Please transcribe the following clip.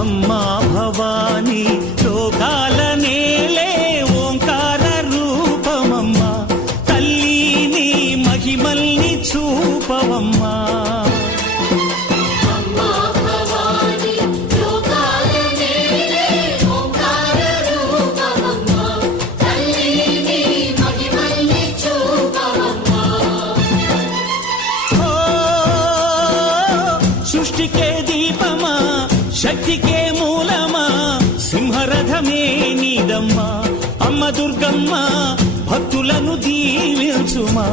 అమ్మా భవానీ లోకాల నేలే ఓంకార రూపమమ్మా, తల్లి నీ మహిమల్ని చూపవమ్మా. సృష్టికే దీపమా, శక్తికే మూలమా, సింహరథమే నీదమ్మా. అమ్మ దుర్గమ్మ భక్తులను దీవించుమా.